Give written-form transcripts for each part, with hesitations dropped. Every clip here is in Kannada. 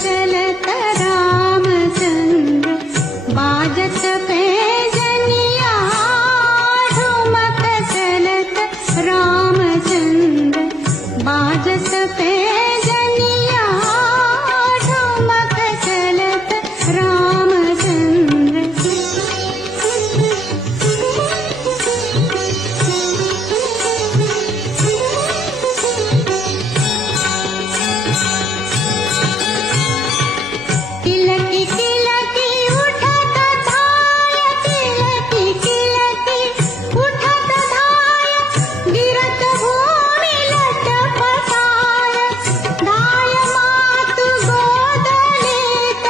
चलत रामचंद्र बाजत पैजनिया ठुमक चलत रामचंद्र बाजत पैजनिया ठुमक चलत रामचंद्र। किलकी किलकी उठत धाय किलकी किलकी उठत धाय गिरत भूमि लटपटाय धाय मातु गोद लेत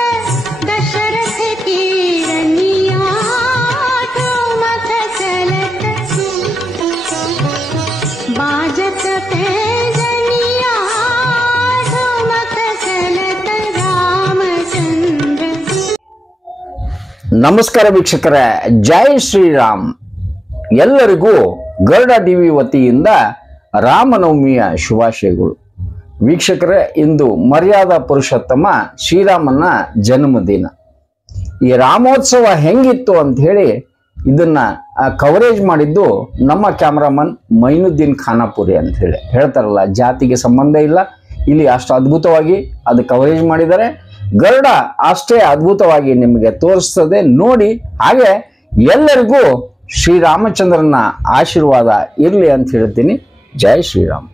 दशरथ की रनिया ठुमक चलत बाजत पैजनिया ठुमक चलत रामचंद्र। ನಮಸ್ಕಾರ ವೀಕ್ಷಕರೇ, ಜೈ ಶ್ರೀರಾಮ್. ಎಲ್ಲರಿಗೂ ಗರುಡ ಟಿವಿ ವತಿಯಿಂದ ರಾಮನವಮಿಯ ಶುಭಾಶಯಗಳು. ವೀಕ್ಷಕರೇ, ಇಂದು ಮರ್ಯಾದಾ ಪುರುಷೋತ್ತಮ ಶ್ರೀರಾಮನ ಜನ್ಮದಿನ. ಈ ರಾಮೋತ್ಸವ ಹೆಂಗಿತ್ತು ಅಂತ ಹೇಳಿ ಇದನ್ನ ಕವರೇಜ್ ಮಾಡಿದ್ದು ನಮ್ಮ ಕ್ಯಾಮ್ರಾಮನ್ ಮೈನುದ್ದೀನ್ ಖಾನಾಪುರಿ ಅಂತ ಹೇಳಿ ಹೇಳ್ತಾರಲ್ಲ, ಜಾತಿಗೆ ಸಂಬಂಧ ಇಲ್ಲ, ಇಲ್ಲಿ ಅಷ್ಟು ಅದ್ಭುತವಾಗಿ ಅದು ಕವರೇಜ್ ಮಾಡಿದ್ದಾರೆ. ಗರುಡ ಅಷ್ಟೇ ಅದ್ಭುತವಾಗಿ ನಿಮಗೆ ತೋರಿಸ್ತದೆ ನೋಡಿ. ಹಾಗೆ ಎಲ್ಲರಿಗೂ ಶ್ರೀರಾಮಚಂದ್ರನ ಆಶೀರ್ವಾದ ಇರಲಿ ಅಂತ ಹೇಳ್ತೀನಿ. ಜೈ ಶ್ರೀರಾಮ್.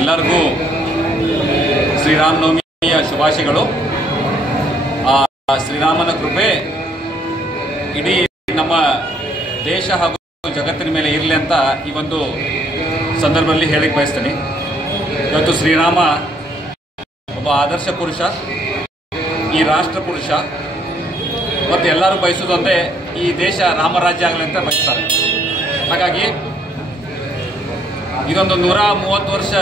ಎಲ್ಲರಿಗೂ ಶ್ರೀರಾಮನವಮಿಯ ಶುಭಾಶಯಗಳು. ಶ್ರೀರಾಮನ ಕೃಪೆ ಇಡೀ ನಮ್ಮ ದೇಶ ಹಾಗೂ ಜಗತ್ತಿನ ಮೇಲೆ ಇರಲಿ ಅಂತ ಈ ಒಂದು ಸಂದರ್ಭದಲ್ಲಿ ಹೇಳಕ್ಕೆ ಬಯಸ್ತೀನಿ. ಇವತ್ತು ಶ್ರೀರಾಮ ಒಬ್ಬ ಆದರ್ಶ ಪುರುಷ, ಈ ರಾಷ್ಟ್ರ ಪುರುಷ, ಮತ್ತು ಎಲ್ಲರೂ ಬಯಸೋದಂತೆ ಈ ದೇಶ ರಾಮರಾಜ್ಯ ಆಗಲಿ ಅಂತ ಬಯಸ್ತಾರೆ. ಹಾಗಾಗಿ ಇದೊಂದು 130 ವರ್ಷ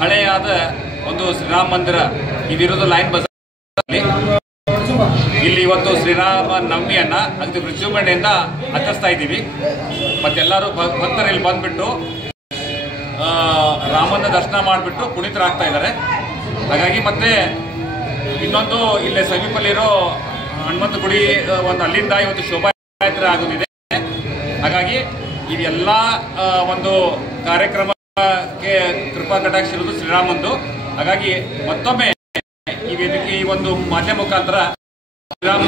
ಹಳೆಯಾದ ಒಂದು ಶ್ರೀರಾಮ ಮಂದಿರ ಇದಿರೋದು ಲೈನ್ ಬಜಾರ್ನಲ್ಲಿ. ಇಲ್ಲಿ ಇವತ್ತು ಶ್ರೀರಾಮ ನವಮಿಯನ್ನ ಅತಿ ವಿಜೃಂಭಣೆಯಿಂದ ಆಚರಿಸ್ತಾ ಇದ್ದೀವಿ. ಮತ್ತೆಲ್ಲರೂ ಭಕ್ತರು ಇಲ್ಲಿ ಬಂದ್ಬಿಟ್ಟು ರಾಮನ ದರ್ಶನ ಮಾಡಿಬಿಟ್ಟು ಪುನೀತರಾಗ್ತಾ ಇದ್ದಾರೆ. ಹಾಗಾಗಿ ಮತ್ತೆ ಇನ್ನೊಂದು ಇಲ್ಲೇ ಸಮೀಪಲ್ಲಿರೋ ಹನುಮಂತ ಗುಡಿ ಒಂದು ಅಲ್ಲಿಂದ ಇವತ್ತು ಶೋಭಾಯಾತ್ರೆ ಆಗೋದಿದೆ. ಹಾಗಾಗಿ ಇದೆಲ್ಲ ಒಂದು ಕಾರ್ಯಕ್ರಮಕ್ಕೆ ಕೃಪಾ ಕಟಾಕ್ಷ ಇರೋದು ಶ್ರೀರಾಮಂದು. ಹಾಗಾಗಿ ಮತ್ತೊಮ್ಮೆ ಈ ವೇದಿಕೆ ಈ ಒಂದು ಮಾಧ್ಯಮ ಮುಖಾಂತರ ಶ್ರೀರಾಮ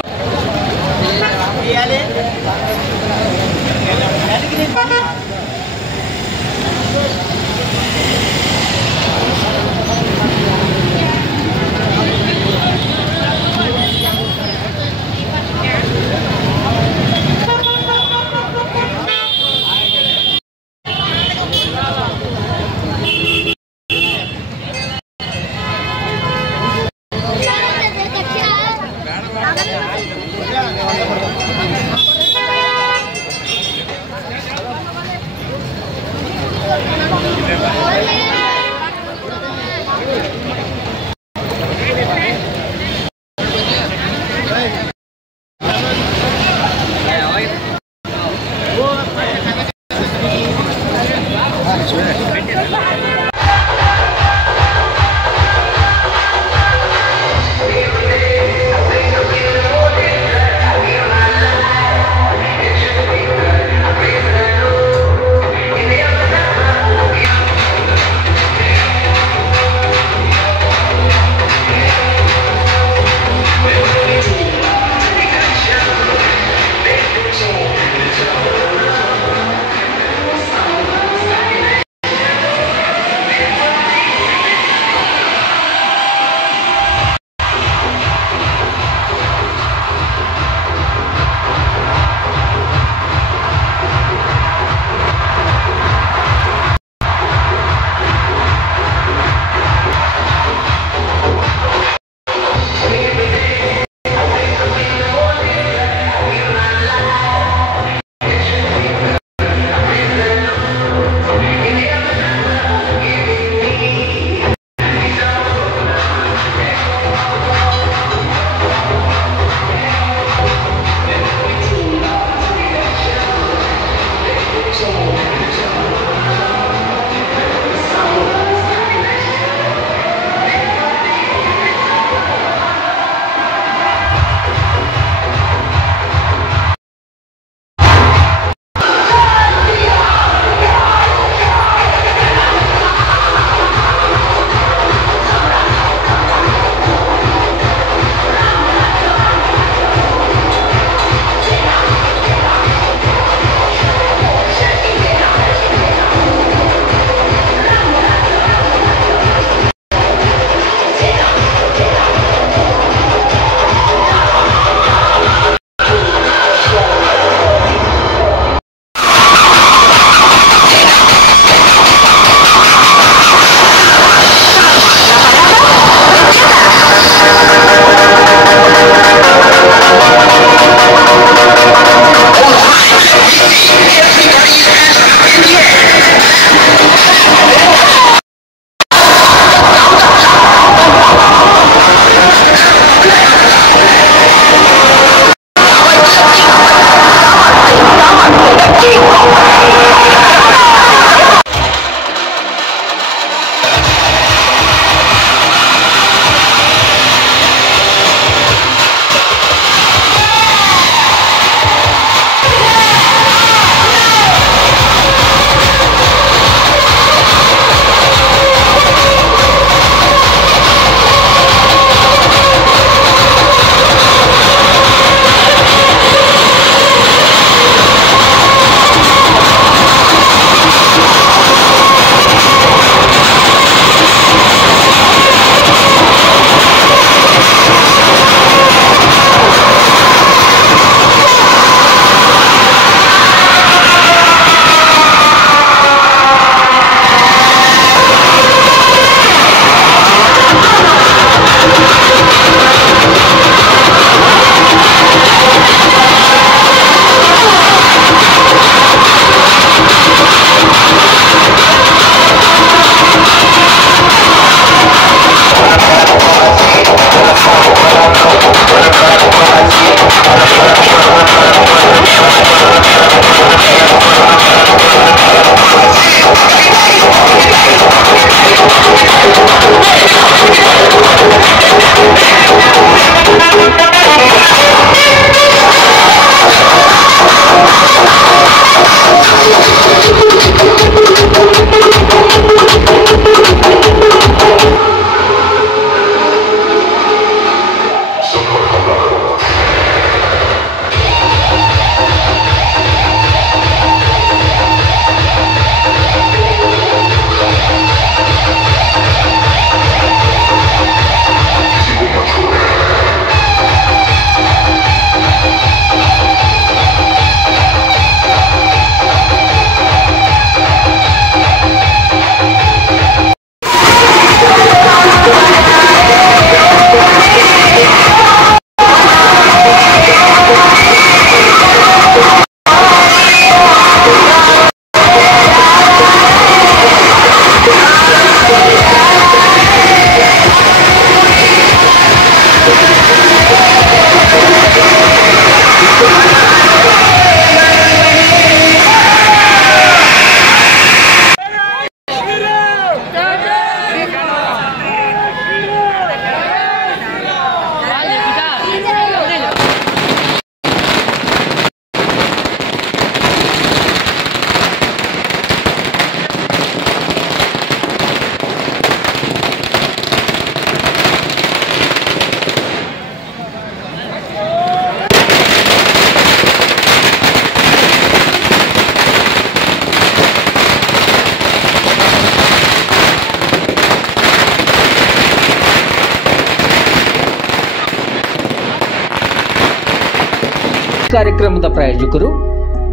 ಕಾರ್ಯಕ್ರಮದ ಪ್ರಾಯೋಜಕರು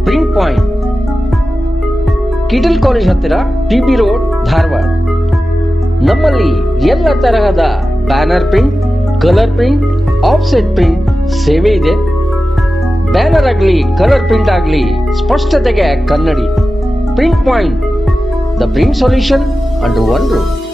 ಪ್ರಿಂಟ್ ಪಾಯಿಂಟ್, ಕಿಟಲ್ ಕಾಲೇಜ್ ಹತ್ತಿರ, ಟಿಬಿ ರೋಡ್, ಧಾರವಾಡ. ನಮ್ಮಲ್ಲಿ ಎಲ್ಲ ತರಹದ banner print, colour print, offset print ಸೇವೆ ಇದೆ. ಬ್ಯಾನರ್ ಆಗಲಿ, ಕಲರ್ ಪ್ರಿಂಟ್ ಆಗಲಿ, ಸ್ಪಷ್ಟತೆಗೆ ಕನ್ನಡಿ. Print point, the print solution under one roof.